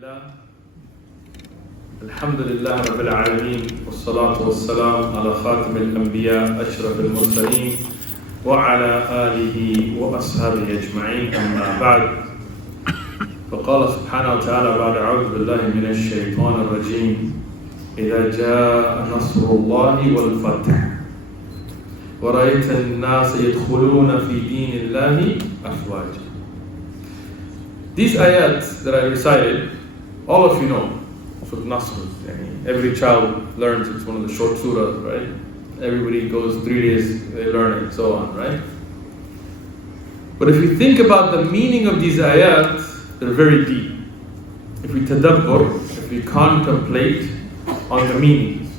لله الحمد لله رب العالمين والصلاة والسلام على خاتم الأنبياء أشرف المرسلين وعلى آله وأصحابه أجمعين أما بعد فقال سبحانه وتعالى بعد أعوذ بالله من الشيطان الرجيم إذا جاء نصر الله والفتح ورأيت الناس يدخلون في دين الله أفواجا. These ayats that I recited, all of you know, Surah Nasr. Every child learns, it's one of the short surahs, right? Everybody goes 3 days, they learn it, and so on, right? But if you think about the meaning of these ayats, they're very deep. If we tadabbur, if we contemplate on the meanings.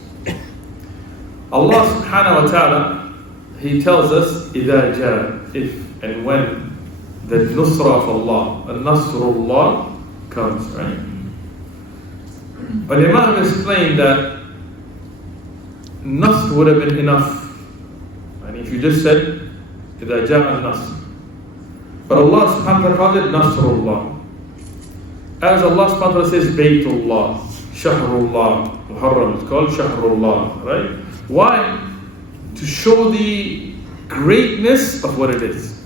Allah subhanahu wa ta'ala, He tells us, إِذَا جَاءَ, if and when the nusra of Allah, the nasrullah comes, right? But Imam explained that nasr would have been enough. And if you just said, إِذَا جَاءَ النَّصْرُ. But Allah subhanahu wa ta'ala called it nasrullah. As Allah subhanahu wa ta'ala says, Baytullah, Shahrullah, Muharram, it's called Shahrullah, right? Why? To show the greatness of what it is.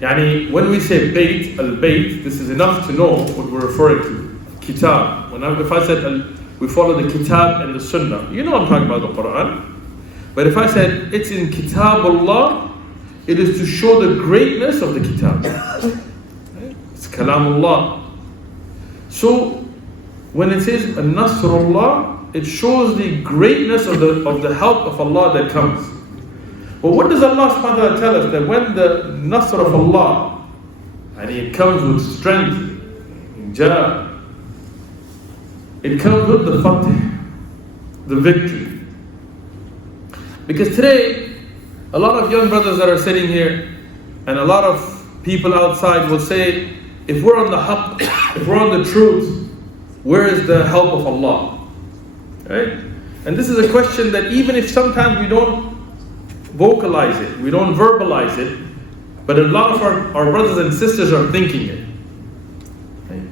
When we say Bayt, Al-Bayt, this is enough to know what we're referring to. Kitab. If I said we follow the Kitab and the Sunnah, you know I'm talking about the Quran. But if I said it's in Kitabullah, it is to show the greatness of the Kitab. It's Kalamullah. So when it says Nasrullah, it shows the greatness of the help of Allah that comes. But what does Allah subhanahu wa ta'ala tell us? That when the Nasr of Allah, and it comes with strength, it comes with the Fatih, the victory. Because today, a lot of young brothers that are sitting here, and a lot of people outside will say, if we're on the haqq, if we're on the truth, where is the help of Allah? Right? And this is a question that even if sometimes we don't vocalize it, we don't verbalize it, but a lot of our brothers and sisters are thinking it. Okay?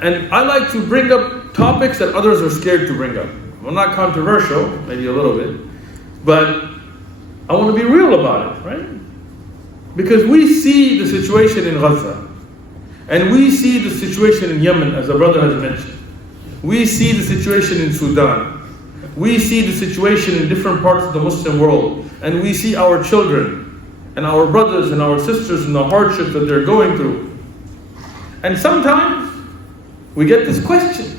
And I like to bring up topics that others are scared to bring up. I'm not controversial, maybe a little bit, but I want to be real about it, right? Because we see the situation in Gaza, and we see the situation in Yemen, as a brother has mentioned. We see the situation in Sudan. We see the situation in different parts of the Muslim world. And we see our children and our brothers and our sisters and the hardships that they're going through. And sometimes we get this question.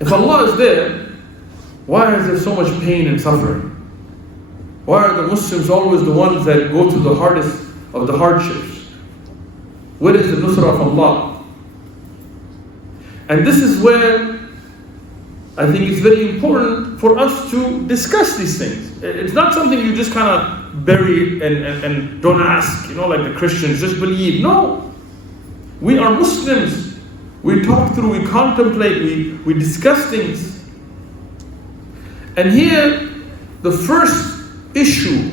If Allah is there, why is there so much pain and suffering? Why are the Muslims always the ones that go through the hardest of the hardships? Where is the nusra of Allah? And this is where I think it's very important for us to discuss these things. It's not something you just kind of bury and don't ask, like the Christians, just believe. No. We are Muslims. We talk through, we contemplate, we discuss things. And here, the first issue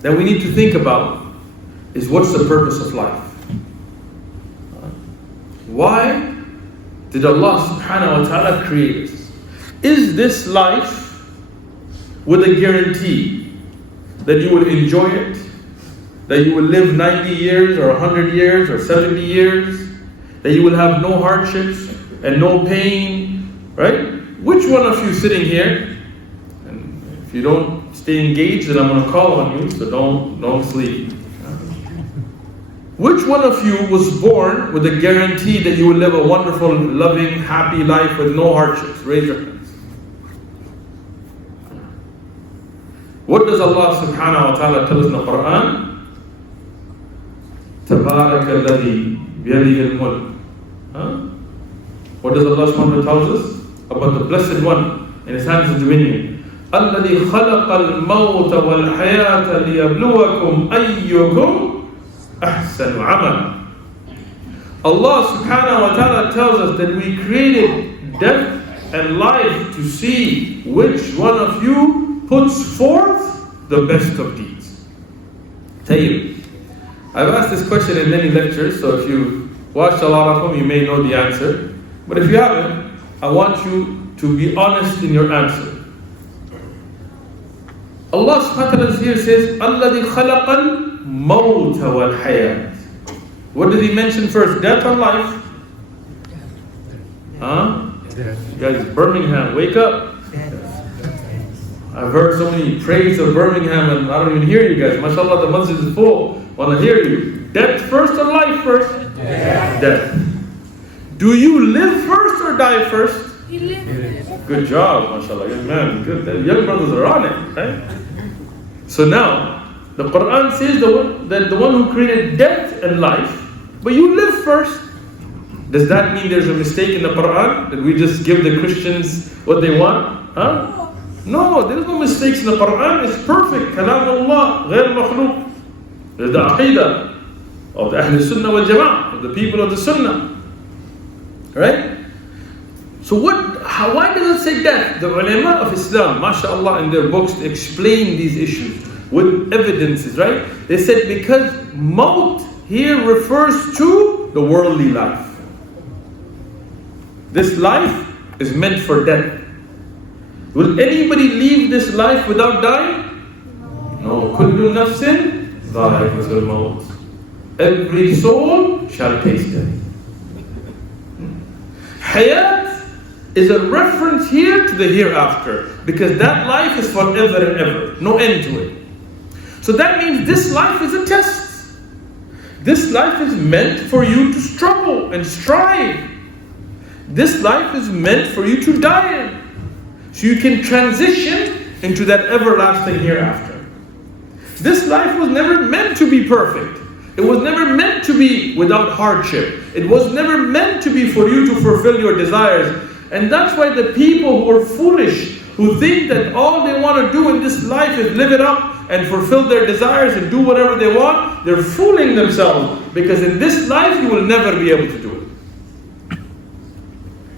that we need to think about is, what's the purpose of life? Why did Allah subhanahu wa ta'ala create us? Is this life with a guarantee that you will enjoy it? That you will live 90 years or 100 years or 70 years? That you will have no hardships and no pain? Right? Which one of you sitting here, and if you don't stay engaged, then I'm going to call on you, so don't sleep. Which one of you was born with a guarantee that you will live a wonderful, loving, happy life with no hardships? Raise your hands. What does Allah subhanahu wa ta'ala tell us in the Quran? تَبَارَكَ الَّذِي بِيَدِهِ الْمُلْكُ. What does Allah subhanahu wa ta'ala tell us? About the Blessed One, in His hands is dominion. الَّذِي خَلَقَ الْمَوْتَ وَالْحَيَاةَ لِيَبْلُوَكُمْ أَيُّكُمْ أحسن عمل. Allah subhanahu wa ta'ala tells us that we created death and life to see which one of you puts forth the best of deeds. Tayyib. I've asked this question in many lectures, so if you watched a lot of them, you may know the answer. But if you haven't, I want you to be honest in your answer. Allah subhanahu wa ta'ala here says, الَّذِي خَلَقَ الْمَوْتَ وَالْحَيَاةِ. What did he mention first? Death or life? Huh? You guys, Birmingham, wake up. I've heard so many praise of Birmingham and I don't even hear you guys. MashaAllah, the masjid is full. Want to hear you. Death first or life first? Death. Do you live first or die first? You live. Good job, mashallah. Good man. Good. The young brothers are on it, right? So now, the Quran says that the one who created death and life, but you live first. Does that mean there's a mistake in the Quran? That we just give the Christians what they want? Huh? No, there's no mistakes in the Quran. It's perfect. Kalam Allah, غير مخلوق. There's the aqidah of the Ahl Sunnah wal Jama'ah, of the people of the Sunnah. Right? So why does it say death? The ulama of Islam, mashallah, in their books explain these issues with evidences, right? They said because maut here refers to the worldly life. This life is meant for death. Will anybody leave this life without dying? No. Kullu nafsin dha'iqatul maut. Every soul shall taste death. Hayat is a reference here to the hereafter, because that life is forever and ever, no end to it. So that means this life is a test. This life is meant for you to struggle and strive. This life is meant for you to die in, so you can transition into that everlasting hereafter. This life was never meant to be perfect. It was never meant to be without hardship. It was never meant to be for you to fulfill your desires. And that's why the people who are foolish, who think that all they want to do in this life is live it up and fulfill their desires and do whatever they want, they're fooling themselves. Because in this life you will never be able to do it.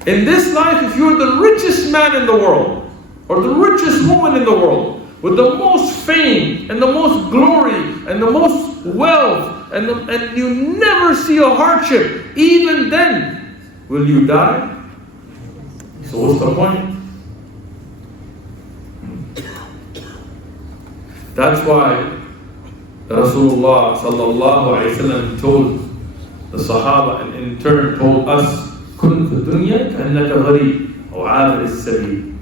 In this life, if you're the richest man in the world, or the richest woman in the world, with the most fame and the most glory and the most wealth, and you never see a hardship, even then, will you die? So what's the point? That's why Rasulullah sallallahu alayhi wa sallam told the Sahaba, and in turn told us, كن في الدنيا كأنك غريب أو عابر السبيل.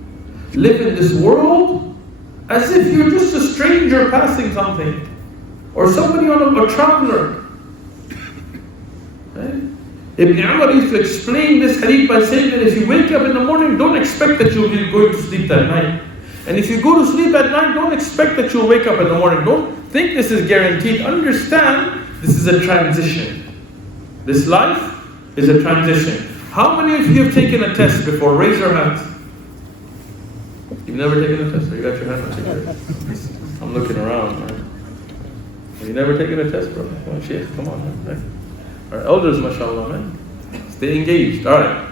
Live in this world as if you're just a stranger passing something, or somebody on a traveler. Right? Ibn Umar used to explain this hadith by saying that if you wake up in the morning, don't expect that you'll be going to sleep that night. And if you go to sleep at night, don't expect that you'll wake up in the morning. Don't think this is guaranteed. Understand, this is a transition. This life is a transition. How many of you have taken a test before? Raise your hands. You've never taken a test? So you got your hand up. I'm looking around. Right? Have you never taken a test, bro? Come on, Sheikh, come on. Man. Right? Our elders, mashallah, man. Stay engaged. All right.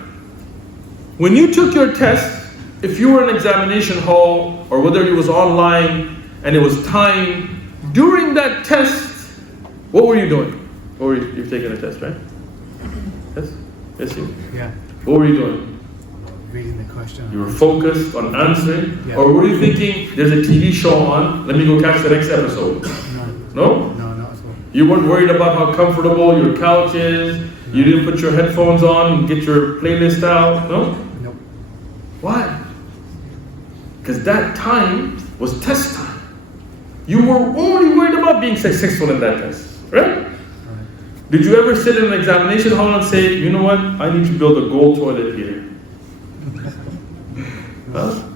When you took your test, if you were in an examination hall, or whether it was online, and it was time, during that test, what were you doing? You've taken a test, right? Yes? Yes, you? Yeah. What were you doing? Reading the question. You were focused on answering? Yeah. Or were you thinking, there's a TV show on, let me go catch the next episode? No? No, not at all. You weren't worried about how comfortable your couch is? No. You didn't put your headphones on and get your playlist out? No? Nope. Why? Because that time was test time. You were only worried about being successful in that test, right? Did you ever sit in an examination hall and say, you know what, I need to build a gold toilet here? Huh?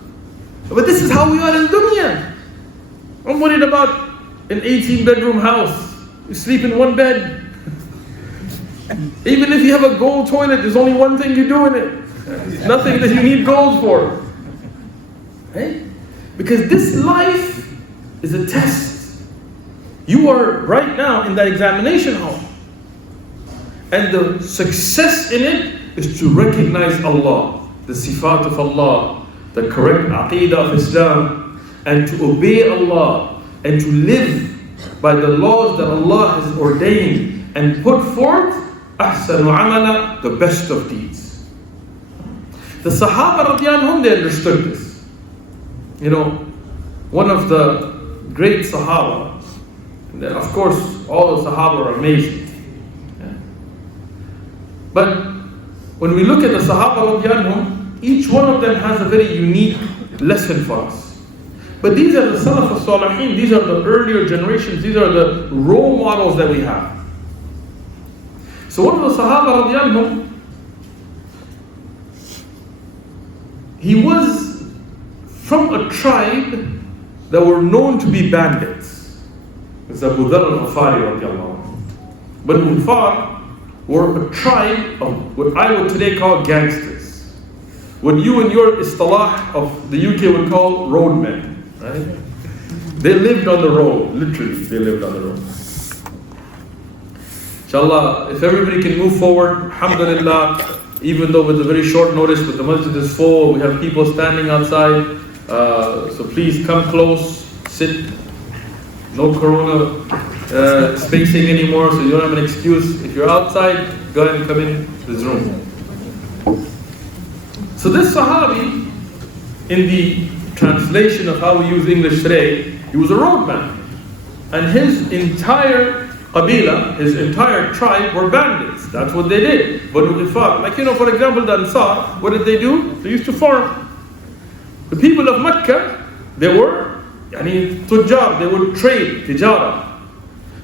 But this is how we are in dunya. I'm worried about an 18-bedroom house. You sleep in one bed. Even if you have a gold toilet, there's only one thing you do in it. There's nothing that you need gold for. Right? Because this life is a test. You are right now in that examination hall. And the success in it is to recognize Allah, the sifat of Allah, the correct aqidah of Islam, and to obey Allah, and to live by the laws that Allah has ordained and put forth, أحسن عملا, the best of deeds. The Sahaba radiallahu anhum, they understood this. You know, one of the great Sahaba, and then of course all the Sahaba are amazing. Yeah. But when we look at the Sahaba radiallahu anhum, each one of them has a very unique lesson for us. But these are the Salaf al-Salihin, these are the earlier generations, these are the role models that we have. So one of the Sahaba radiallahu anhum, he was from a tribe that were known to be bandits. It's Abu Dharr al-Ghifari radiallahu anhu. But Ghifar were a tribe of what I would today call gangsters. What you in your istilah of the UK would call roadmen, right? They lived on the road, literally, they lived on the road. Inshallah, if everybody can move forward, alhamdulillah, even though with a very short notice, but the masjid is full, we have people standing outside, so please come close, sit, no corona spacing anymore, so you don't have an excuse. If you're outside, go ahead and come in this room. So this Sahabi, in the translation of how we use English today, he was a roadman. And his entire Qabila, his entire tribe were bandits. That's what they did. Banu Ghifar. Like, for example, the Ansar, what did they do? They used to farm. The people of Mecca, they were tujjar, they would trade, tijara.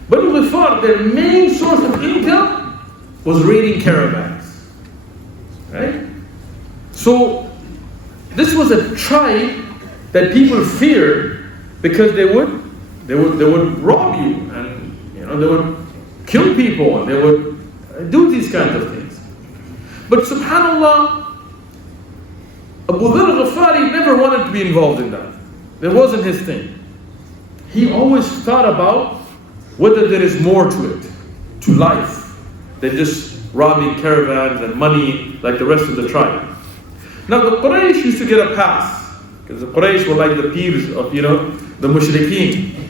Banu Ghifar, their main source of income was raiding caravans. Right? So, this was a tribe that people feared because they would rob you, and they would kill people, and they would do these kinds of things. But subhanallah, Abu Dharr al-Ghifari never wanted to be involved in that. That wasn't his thing. He always thought about whether there is more to it, to life, than just robbing caravans and money like the rest of the tribe. Now the Quraysh used to get a pass, because the Quraysh were like the peers of, the mushrikeen.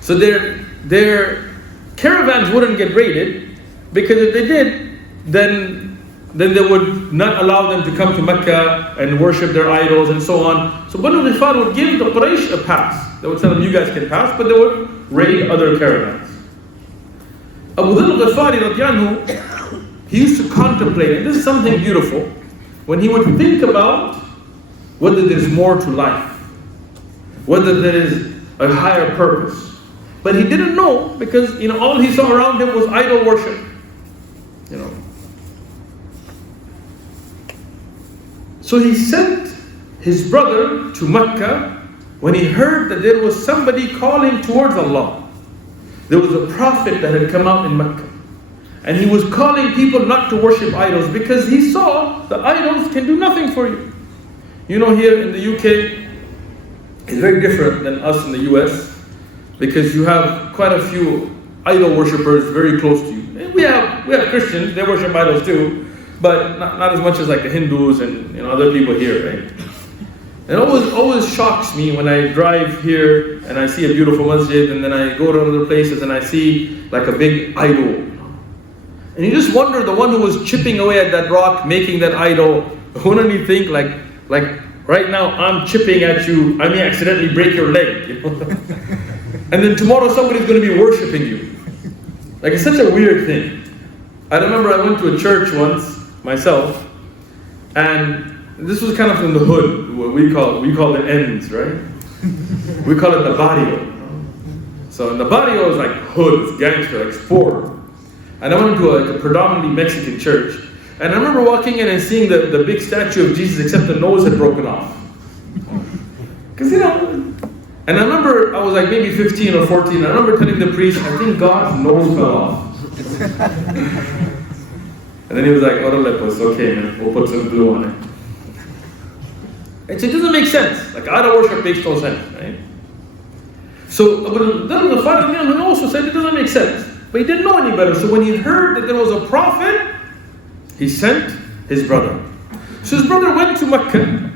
So their caravans wouldn't get raided, because if they did, then they would not allow them to come to Mecca and worship their idols and so on. So Banu Ghifar would give the Quraysh a pass. They would tell them, you guys can pass, but they would raid other caravans. Abu Dharr al-Ghifari radiallahu anhu, he used to contemplate, and this is something beautiful, when he would think about whether there's more to life, whether there is a higher purpose. But he didn't know, because all he saw around him was idol worship. So he sent his brother to Mecca when he heard that there was somebody calling towards Allah. There was a prophet that had come out in Mecca, and he was calling people not to worship idols, because he saw the idols can do nothing for you. Here in the UK, it's very different than us in the US, because you have quite a few idol worshippers very close to you. And we have Christians, they worship idols too, but not as much as like the Hindus and other people here, right? It always shocks me when I drive here and I see a beautiful masjid, and then I go to other places and I see like a big idol. And you just wonder, the one who was chipping away at that rock, making that idol, wouldn't you think like right now I'm chipping at you, I may accidentally break your leg, and then tomorrow somebody's going to be worshiping you. Like, it's such a weird thing. I remember I went to a church once myself, and this was kind of in the hood, what we call the ends, right? We call it the barrio. So in the barrio is like hood, it's gangster, like sport. And I went to a predominantly Mexican church, and I remember walking in and seeing the big statue of Jesus, except the nose had broken off. Because and I remember I was like maybe 15 or 14. I remember telling the priest, I think God's nose fell off. And then he was like, "Orale, pues, okay, man, we'll put some glue on it." And so it doesn't make sense. Like, idol worship makes no sense, right? So the Father also said it doesn't make sense. But he didn't know any better. So when he heard that there was a prophet, he sent his brother. So his brother went to Mecca,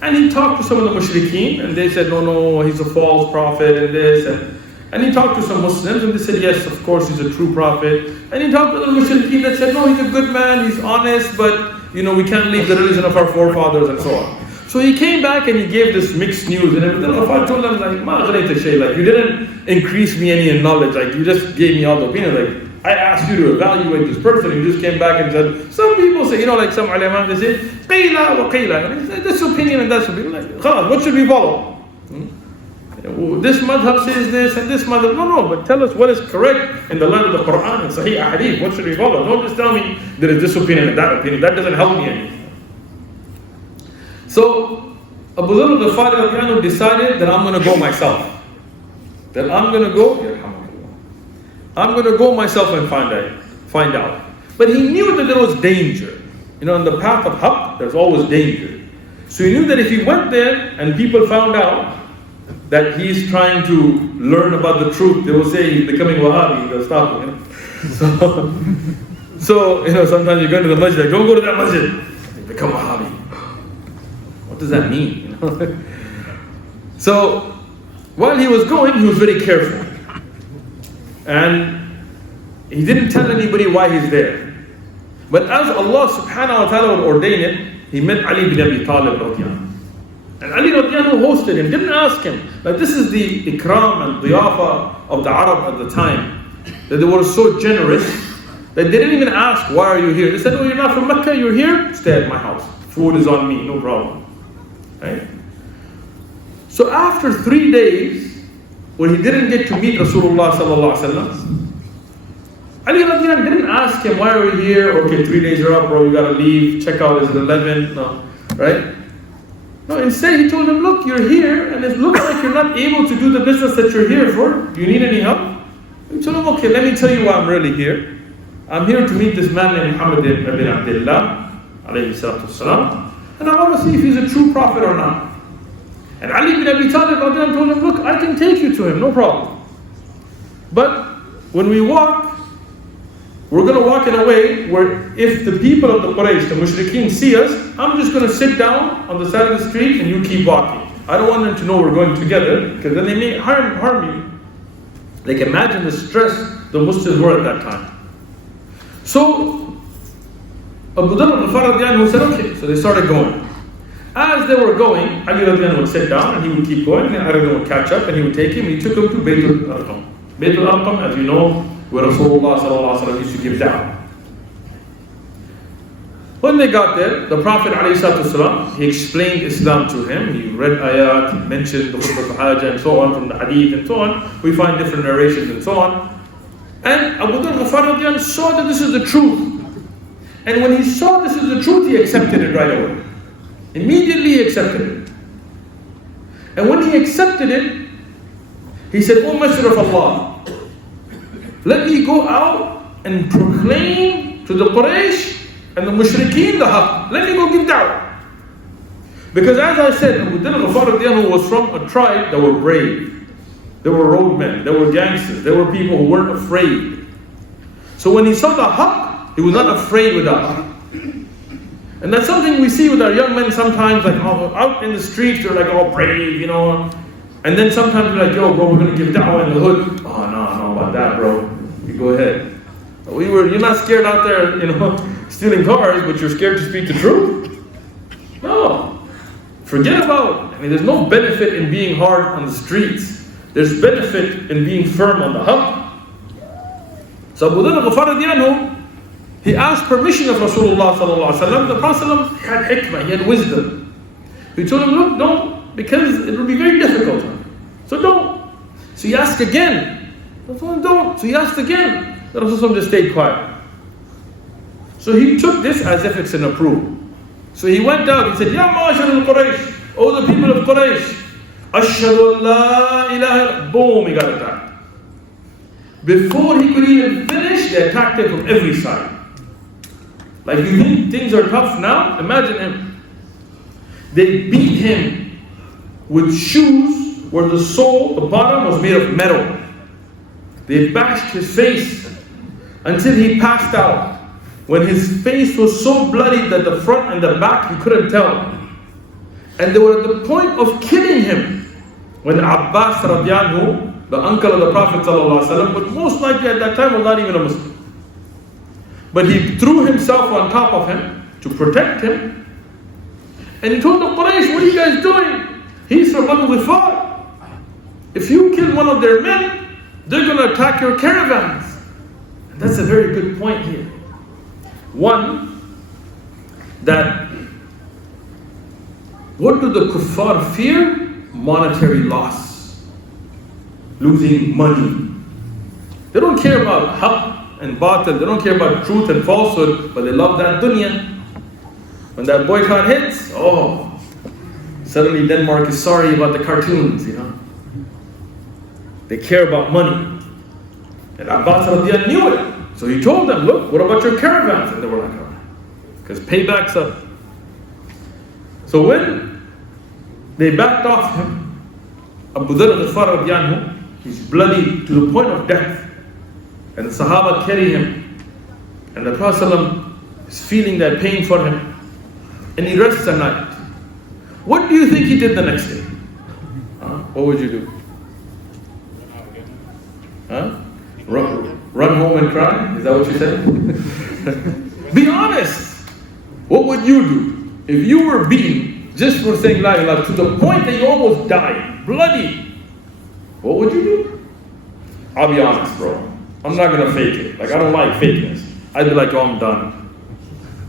and he talked to some of the mushrikeen, and they said, no, he's a false prophet, and this. And he talked to some Muslims and they said, yes, of course, he's a true prophet. And he talked to the Mushrikeen that said, no, he's a good man, he's honest, but we can't leave the religion of our forefathers and so on. So he came back and he gave this mixed news and everything. I told him, like, you didn't increase me any in knowledge, like you just gave me all the opinion. Like, I asked you to evaluate this person, you just came back and said, some people say, like some ulama, they say, qila wa qila. This opinion and that opinion. Like, khalas, what should we follow? This madhab says this and this madhab. No, but tell us what is correct in the light of the Quran and Sahih Hadith. What should we follow? Don't just tell me there is this opinion and that opinion. That doesn't help me any. So Abu Dharr al-Ghifari decided that I'm going to go myself. That I'm going to go myself and find out. But he knew that there was danger. In the path of haqq, there's always danger. So he knew that if he went there and people found out that he's trying to learn about the truth, they will say he's becoming Wahhabi, they'll stop him. So sometimes you go to the masjid, like, don't go to that masjid, you become Wahhabi. What does that mean? So while he was going, he was very careful. And he didn't tell anybody why he's there. But as Allah subhanahu wa ta'ala would ordain it, he met Ali bin Abi Talib radiyallahu. And Ali radiyallahu hosted him, didn't ask him. Like, this is the ikram and diyafa of the Arab at the time. That they were so generous that they didn't even ask, why are you here? They said, oh, you're not from Mecca, you're here? Stay at my house. Food is on me, no problem. Right? So after 3 days, when he didn't get to meet Rasulullah sallallahu alaihi wasallam, Ali radiyallahu didn't ask him, why are we here? Okay, 3 days are up, bro, you gotta leave. Check out, is it 11? No, right? No, instead he told him, look, you're here, and it looks like you're not able to do the business that you're here for. Do you need any help? He told him, okay, let me tell you why I'm really here. I'm here to meet this man named Muhammad ibn Abdullah, alayhi salatu wasalam, and I want to see if he's a true prophet or not. And Ali bin Abi Talib told him, look, I can take you to him, no problem. But when we walk, we're going to walk in a way where if the people of the Quraysh, the Mushrikeen, see us, I'm just going to sit down on the side of the street and you keep walking. I don't want them to know we're going together, because then they may harm you. Like, imagine the stress the Muslims were at that time. So Abu Dharr al-Ghifari said, okay. So they started going. As they were going, Ali radiallahu would sit down and he would keep going, and Ali would catch up and he would take him. He took him to Baytul Arqam. Baytul Arqam, as you know, where Rasulullah sallallahu alaihi wasallam used to give da'wah. When they got there, the Prophet ﷺ, he explained Islam to him. He read ayat, he mentioned the khutbah al-hajj and so on from the hadith and so on. We find different narrations and so on. And Abu Dharr al-Ghifari saw that this is the truth. And when he saw this is the truth, he accepted it right away. Immediately he accepted it. And when he accepted it, he said, O Messenger of Allah, let me go out and proclaim to the Quraysh and the Mushrikeen the haqq. Let me go give da'wah. Because as I said, Abu Dharr al-Ghifari was from a tribe that were brave. They were roadmen, they were gangsters, they were people who weren't afraid. So when he saw the haqq, he was not afraid with that. And that's something we see with our young men sometimes, like out in the streets, they're like all brave, And then sometimes we're like, yo, bro, we're going to give da'wah in the hood. Oh, no, I don't know about that, bro. You go ahead. You're not scared out there, stealing cars, but you're scared to speak the truth? No. Forget about it. There's no benefit in being hard on the streets. There's benefit in being firm on the haqq. So Abu Dharr al-Ghifari, he asked permission of Rasulullah sallallahu alaihi wasallam. The Prophet had hikmah, he had wisdom. He told him, look, don't, because it will be very difficult. So don't. So he asked again. Don't. So he asked again. The Rasul just stayed quiet. So he took this as if it's an approval. So he went out, he said, Ya ma'ashar al-Quraysh, O the people of Quraysh, Ashhadu an la ilaha, boom, he got attacked. Before he could even finish, they attacked him from every side. Like, you think things are tough now? Imagine him. They beat him with shoes where the sole, the bottom, was made of metal. They bashed his face until he passed out. When his face was so bloody that the front and the back, you couldn't tell. And they were at the point of killing him when Abbas radiallahu the uncle of the Prophet ﷺ, but most likely at that time was not even a Muslim. But he threw himself on top of him to protect him. And he told the Quraysh, what are you guys doing? He's from Banu Ghifar. If you kill one of their men, they're going to attack your caravans. And that's a very good point here. One, that what do the kuffar fear? Monetary loss. Losing money. They don't care about haqq and batil. They don't care about truth and falsehood, but they love that dunya. When that boycott hits, oh, suddenly Denmark is sorry about the cartoons, you know. They care about money. And Abbas radiyallahu knew it. So he told them, look, what about your caravans? And they were like, oh, because payback's up. So when they backed off him, Abu Dharr al-Ghifar radiyallahu anhu, he's bloody to the point of death. And the Sahaba carry him. And the Prophet ﷺ is feeling that pain for him. And he rests at night. What do you think he did the next day? What would you do? Run home and cry? Is that what you said? Be honest. What would you do if you were beaten just for saying la ilaha to the point that you almost died, bloody? What would you do? I'll be honest, bro. I'm not gonna fake it. Like, I don't like fakeness. I'd be like, oh, I'm done.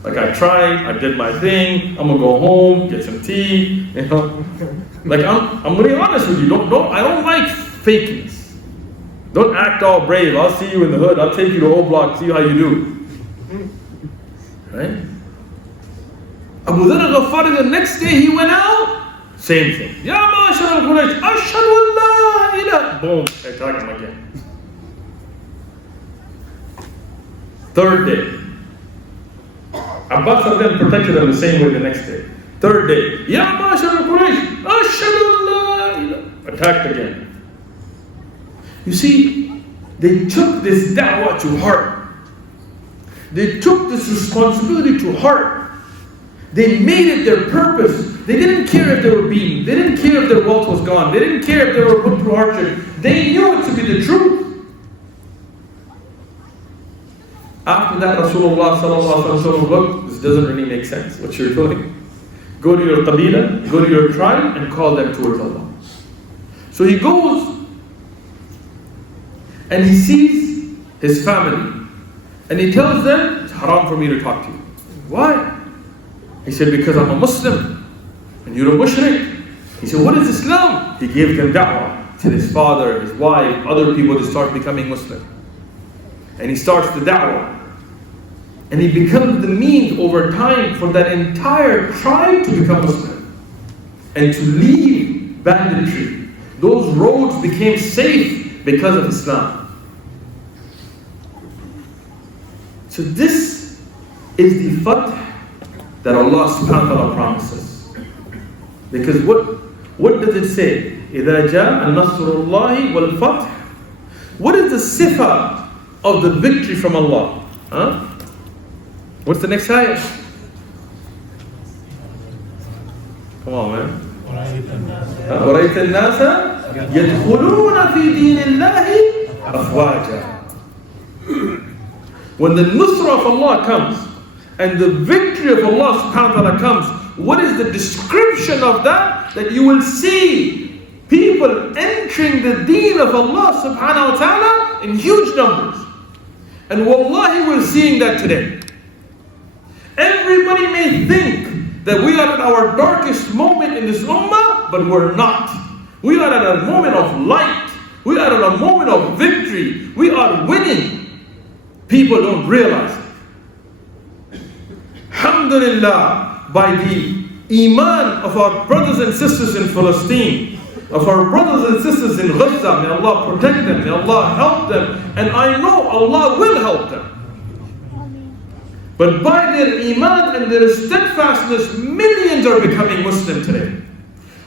Like, I tried, I did my thing. I'm gonna go home, get some tea. You know, like I'm gonna be honest with you. I don't like fakeness. Don't act all brave. I'll see you in the hood. I'll take you to O Block, see how you do. Right? Abu Dharr al-Ghifari, the next day he went out, same thing. Ya ma'ashar al-Quraysh, ashhadu an la ilaha. Boom, attack him again. Third day. Abbas then protected them the same way the next day. Third day. Ya ma'ashar al-Quraysh, ashhadu an la ilaha. Attacked again. You see, they took this da'wah to heart. They took this responsibility to heart. They made it their purpose. They didn't care if they were beaten. They didn't care if their wealth was gone. They didn't care if they were put through hardship. They knew it to be the truth. After that, Rasulullah sallallahu alaihi wasallam said, look, this doesn't really make sense, what you're doing. Go to your qabila, go to your tribe, and call them towards Allah. So he goes, and he sees his family. And he tells them, it's haram for me to talk to you. Why? He said, because I'm a Muslim. And you're a mushrik. He said, what is Islam? He gave them da'wah to his father, his wife, other people to start becoming Muslim. And he starts the da'wah. And he becomes the means over time for that entire tribe to become Muslim. And to leave banditry. Those roads became safe because of Islam. So this is the fath that Allah subhanahu wa ta'ala promises. Because what does it say? إِذَا جَاءَ نَصْرُ اللَّهِ وَالْفَتْحِ. What is the sifa of the victory from Allah? What's the next ayah? Come on, man. وَرَأَيْتَ النَّاسَ يَدْخُلُونَ فِي دِينِ اللَّهِ أَفْوَاجًا. When the nusra of Allah comes and the victory of Allah subhanahu wa ta'ala comes, what is the description of that? That you will see people entering the deen of Allah subhanahu wa ta'ala in huge numbers. And wallahi, we're seeing that today. Everybody may think that we are at our darkest moment in this ummah, but we're not. We are at a moment of light. We are at a moment of victory. We are winning. People don't realize it. Alhamdulillah, by the iman of our brothers and sisters in Palestine, of our brothers and sisters in Gaza, may Allah protect them, may Allah help them, and I know Allah will help them. But by their iman and their steadfastness, millions are becoming Muslim today.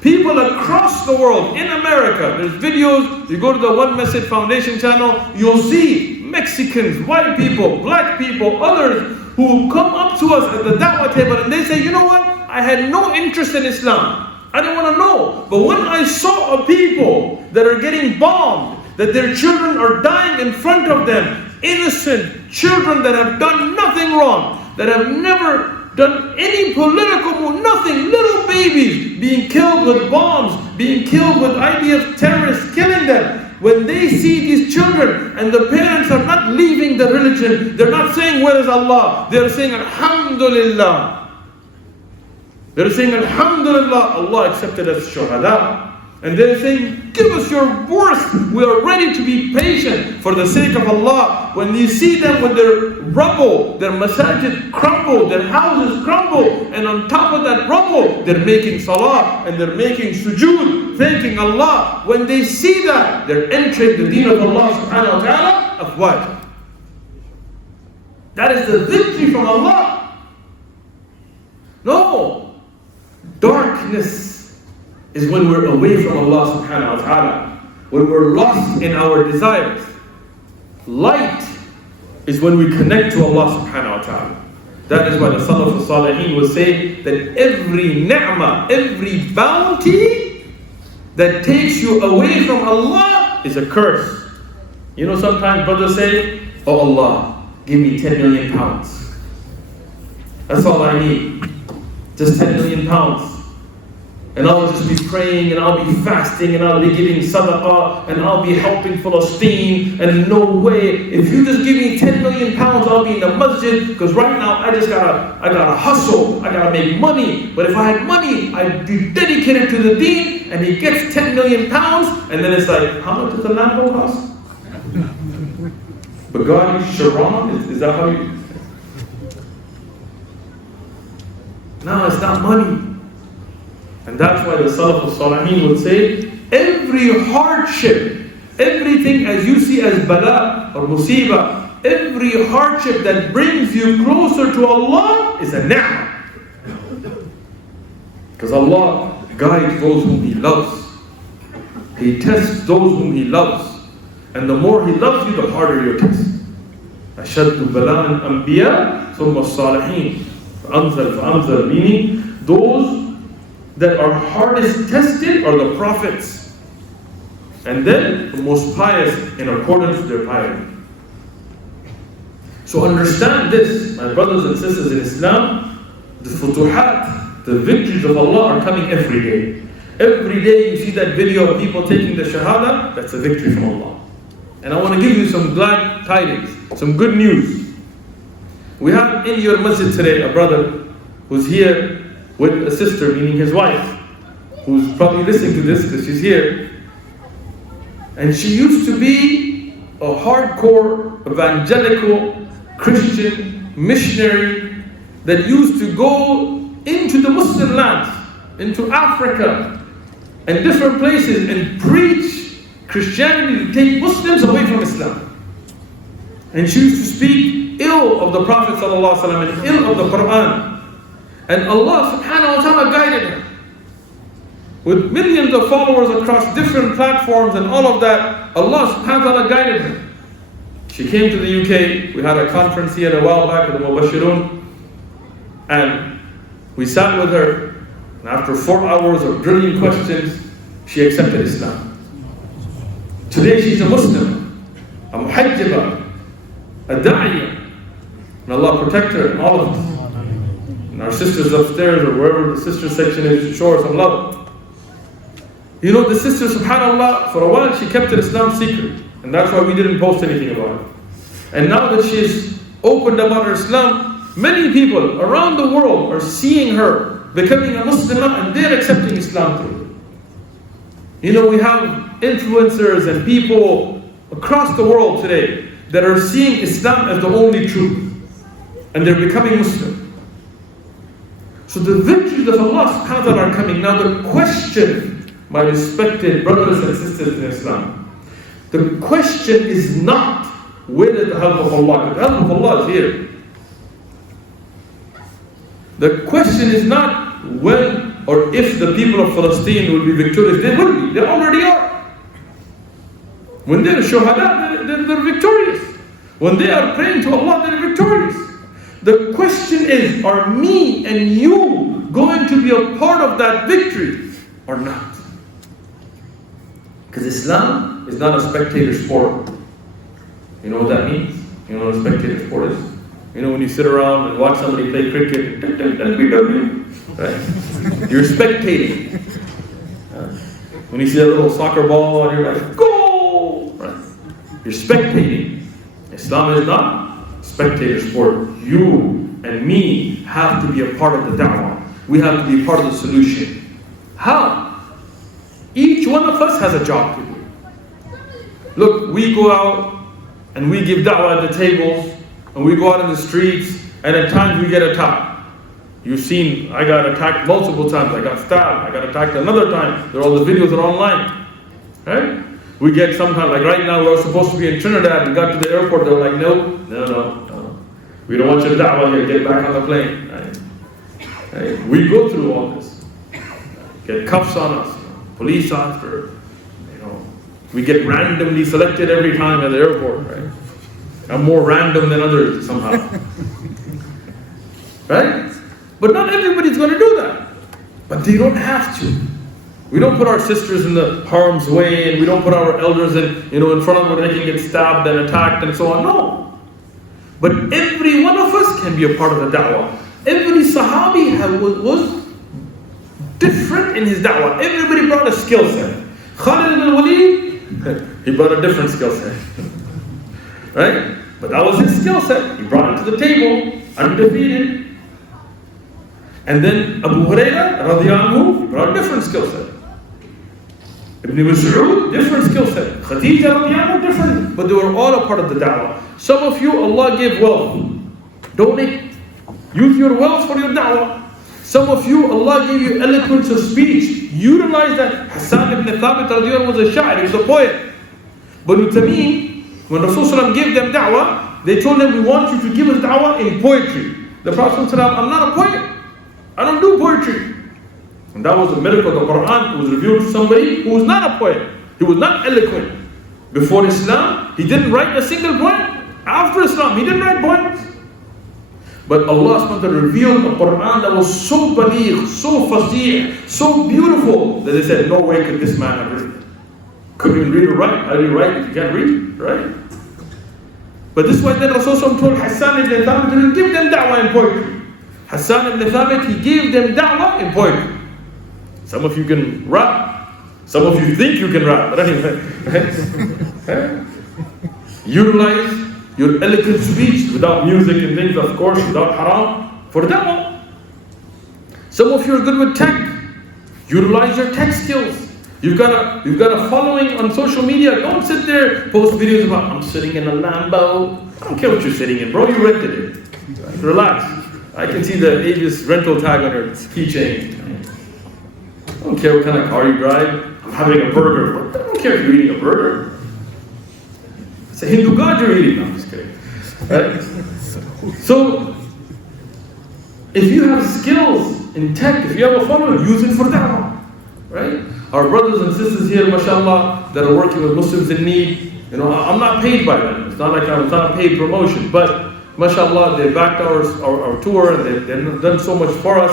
People across the world, in America, there's videos, you go to the One Message Foundation channel, you'll see Mexicans, white people, black people, others who come up to us at the da'wah table and they say, you know what, I had no interest in Islam. I didn't want to know. But when I saw a people that are getting bombed, that their children are dying in front of them. Innocent children that have done nothing wrong, that have never done any political move, nothing. Little babies being killed with bombs, being killed with IDF terrorists killing them. When they see these children and the parents are not leaving the religion, they're not saying, where is Allah? They're saying, Alhamdulillah. They're saying, Alhamdulillah, Allah accepted us shuhada. And they're saying, give us your worst. We are ready to be patient for the sake of Allah. When you see them with their rubble, their masajid crumble, their houses crumble, and on top of that rubble, they're making salah and they're making sujood, thanking Allah. When they see that, they're entering the deen of Allah subhanahu wa ta'ala of what? That is the victory from Allah. No. Darkness is when we're away from Allah subhanahu wa ta'ala, when we're lost in our desires. Light is when we connect to Allah subhanahu wa ta'ala. That is why the Salaf al-Salihin would say that every ni'mah, every bounty that takes you away from Allah is a curse. You know, sometimes brothers say, oh Allah, give me 10 million pounds. That's all I need. Just 10 million pounds. And I'll just be praying, and I'll be fasting, and I'll be giving sadaqah, and I'll be helping Palestine, and no way, if you just give me 10 million pounds, I'll be in the masjid, because right now I gotta hustle, I gotta make money. But if I had money, I'd be dedicated to the deen. And he gets 10 million pounds, and then it's like, how much does the Lambo cost? Bugatti Chiron, is that how you? No, it's not money. And that's why the Salaf al-Salihin would say, every hardship, everything as you see as bala or musibah, every hardship that brings you closer to Allah is a ni'mah. Because Allah guides those whom He loves. He tests those whom He loves. And the more He loves you, the harder your test. أَشَدُّ بَلَاءً الْأَنْبِيَاء ثُمَّ الصَّالِحِينَ فَأَمْثَلْ meaning those that are hardest tested are the prophets, and then the most pious in accordance with their piety. So understand this, my brothers and sisters in Islam, the futuhat, the victories of Allah are coming every day. Every day you see that video of people taking the shahada, that's a victory from Allah. And I want to give you some glad tidings, some good news. We have in your masjid today a brother who's here with a sister, meaning his wife, who's probably listening to this because she's here. And she used to be a hardcore evangelical Christian missionary that used to go into the Muslim lands, into Africa and different places and preach Christianity to take Muslims away from Islam. And she used to speak ill of the Prophet ﷺ and ill of the Quran. And Allah subhanahu wa ta'ala guided her. With millions of followers across different platforms and all of that, Allah subhanahu wa ta'ala guided her. She came to the UK, we had a conference here a while back at the Mubashirun, and we sat with her, and after 4 hours of brilliant questions, she accepted Islam. Today she's a Muslim, a muhajjaba, a da'iyah. And Allah protect her and all of us. And our sisters upstairs or wherever the sister section is, show her some love. You know, the sister, subhanAllah, for a while she kept Islam secret. And that's why we didn't post anything about it. And now that she's opened about her Islam, many people around the world are seeing her becoming a Muslim and they're accepting Islam too. You know, we have influencers and people across the world today that are seeing Islam as the only truth. And they're becoming Muslim. So the victories of Allah subhanahu wa ta'ala are coming. Now the question, my respected brothers and sisters in Islam, the question is not where is the help of Allah? The help of Allah is here. The question is not when or if the people of Palestine will be victorious. They will be. They already are. When they're shuhada, they're victorious. When they are praying to Allah, they're victorious. The question is, are me and you going to be a part of that victory or not? Because Islam Islam is not a spectator sport. You know what that means? You know what a spectator sport is? You know when you sit around and watch somebody play cricket, right? You're spectating. When you see a little soccer ball and you're like, goal! Right? You're spectating. Islam is not a spectator sport. You and me have to be a part of the da'wah. We have to be part of the solution. How? Each one of us has a job to do. Look, we go out and we give da'wah at the tables, and we go out in the streets, and at times we get attacked. You've seen, I got attacked multiple times. I got stabbed. I got attacked another time. All the videos are online. Right? We get sometimes, like right now, we were supposed to be in Trinidad. We got to the airport. They were like, no. We don't want your da'wah here. Get back on the plane. Right? We go through all this. Get cuffs on us. Police after. We get randomly selected every time at the airport. Right? I'm more random than others somehow. Right? But not everybody's going to do that. But they don't have to. We don't put our sisters in the harm's way, and we don't put our elders in front of where they can get stabbed and attacked and so on. No. But every one of us can be a part of the da'wah. Every Sahabi was different in his da'wah. Everybody brought a skill set. Khalid ibn Walid, he brought a different skill set. Right? But that was his skill set. He brought it to the table, undefeated. And then Abu Hurairah, radiyallahu anhu, brought a different skill set. Ibn Mas'ud, different skill set. Khadija, radiyallahu anhu, different. But they were all a part of the da'wah. Some of you, Allah gave wealth. Donate. Use your wealth for your da'wah. Some of you, Allah gave you eloquence of speech. Utilize that. Hassan ibn Thabit, radiyallahu anhu, was a sha'ir, he was a poet. Banu Tamim, when Rasulullah gave them da'wah, they told them, we want you to give us da'wah in poetry. The Prophet said, I'm not a poet. I don't do poetry. And that was a miracle. The Quran was revealed to somebody who was not a poet. He was not eloquent. Before Islam, he didn't write a single poem. After Islam, he didn't write poems. But Allah subhanahu wa ta'ala revealed a Quran that was so baligh, so fasih, so beautiful, that they said, no way could this man have written. Couldn't even read or write. How do you write if you can't read? Right? But this is why then Rasulullah told Hassan ibn Thabit to give them da'wah in poetry. Hassan ibn Thabit, he gave them da'wah in poetry. Some of you can rap. Some of you think you can rap. But anyway, utilize your eloquent speech without music and things, of course, without haram, for da'wah. Some of you are good with tech. Utilize your tech skills. You've got a following on social media. Don't sit there, post videos about, I'm sitting in a Lambo. I don't care what you're sitting in, bro. You rented it. Relax. I can see the Avis rental tag on your keychain. I don't care what kind of car you drive. I'm having a burger. I don't care if you're eating a burger. It's a Hindu god you're eating. No, I'm just kidding. Right? So, if you have skills in tech, if you have a following, use it for da'wah. Right? Our brothers and sisters here, mashallah, that are working with Muslims in need, I'm not paid by them. It's not like it's not a paid promotion, but mashallah, they backed our tour, and they've done so much for us.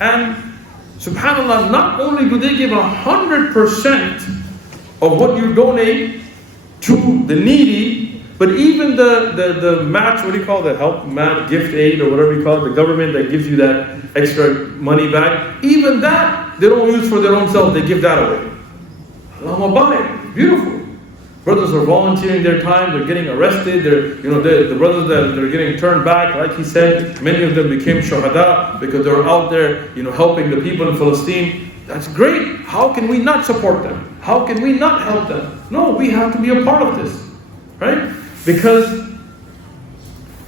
And subhanallah, not only do they give 100% of what you donate to the needy, but even the match, what do you call that? Help match, gift aid, or whatever you call it, the government that gives you that extra money back, even that they don't use for their own self, they give that away. Allahumma barik, beautiful. Brothers are volunteering their time, they're getting arrested, the brothers that are getting turned back, like he said, many of them became shuhada because they were out there, helping the people in Palestine. That's great. How can we not support them? How can we not help them? No, we have to be a part of this, right? Because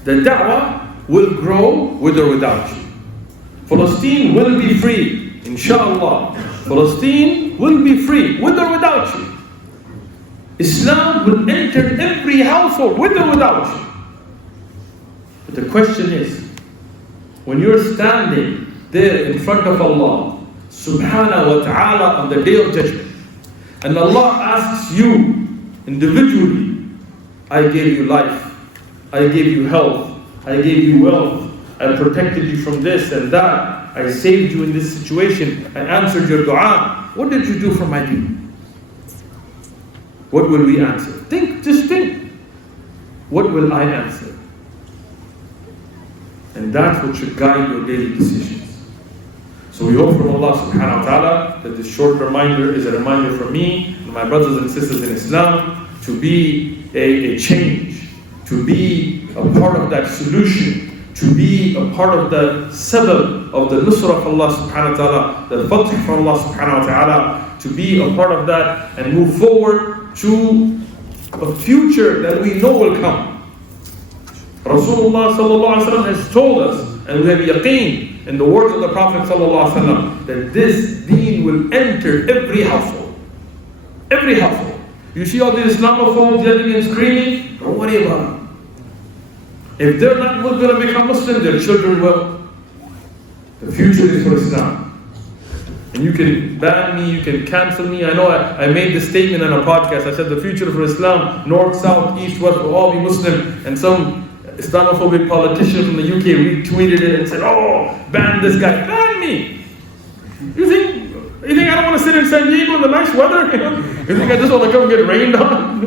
the da'wah will grow with or without you. Palestine will be free, inshallah. Palestine will be free, with or without you. Islam will enter every household, with or without you. But the question is, when you're standing there in front of Allah, subhanahu wa ta'ala, on the day of judgment, and Allah asks you individually, I gave you life, I gave you health, I gave you wealth, I protected you from this and that, I saved you in this situation, I answered your dua. What did you do for my deen? What will we answer? Just think. What will I answer? And that's what should guide your daily decisions. So we hope from Allah subhanahu wa ta'ala that this short reminder is a reminder for me and my brothers and sisters in Islam to be a change, to be a part of that solution, to be a part of the sabab of the nusrah of Allah subhanahu wa ta'ala, the fath from Allah subhanahu wa ta'ala, to be a part of that and move forward to a future that we know will come. Rasulullah sallallahu alaihi wasallam has told us, and we have yaqeen in the words of the Prophet sallallahu alaihi wasallam, that this deen will enter every household. Every household. You see all these Islamophobes yelling and screaming? Don't worry about them. If they're not going to become Muslim, their children will. The future is for Islam. And you can ban me, you can cancel me. I know I made this statement on a podcast. I said the future for Islam, north, south, east, west, will all be Muslim. And some Islamophobic politician from the UK retweeted it and said, oh, ban this guy. Ban me! You think I don't want to sit in San Diego in the nice weather? You think I just want to come get rained on?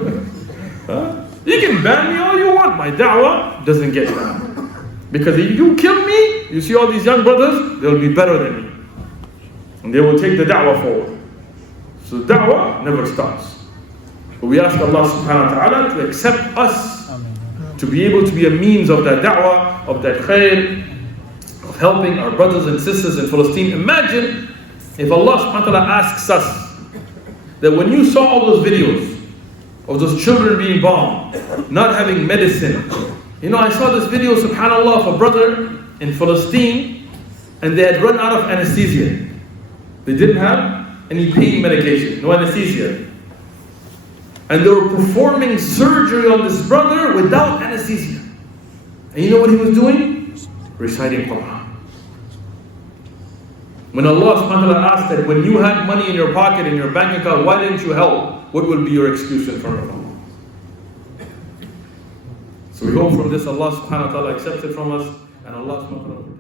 Huh? You can ban me all you want. My da'wah doesn't get banned. Because if you kill me, you see all these young brothers, they'll be better than me. And they will take the da'wah forward. So da'wah never stops. But we ask Allah subhanahu wa ta'ala to accept us, to be able to be a means of that da'wah, of that khair, of helping our brothers and sisters in Palestine. Imagine if Allah subhanahu wa ta'ala asks us that when you saw all those videos of those children being bombed, not having medicine. You know, I saw this video, subhanAllah, of a brother in Palestine, and they had run out of anesthesia. They didn't have any pain medication, no anesthesia. And they were performing surgery on this brother without anesthesia. And you know what he was doing? Reciting Quran. When Allah subhanahu wa ta'ala asked that when you had money in your pocket, in your bank account, why didn't you help? What will be your excuse in front of Allah? So we hope from this Allah subhanahu wa ta'ala accepts it from us, and Allah subhanahu wa ta'ala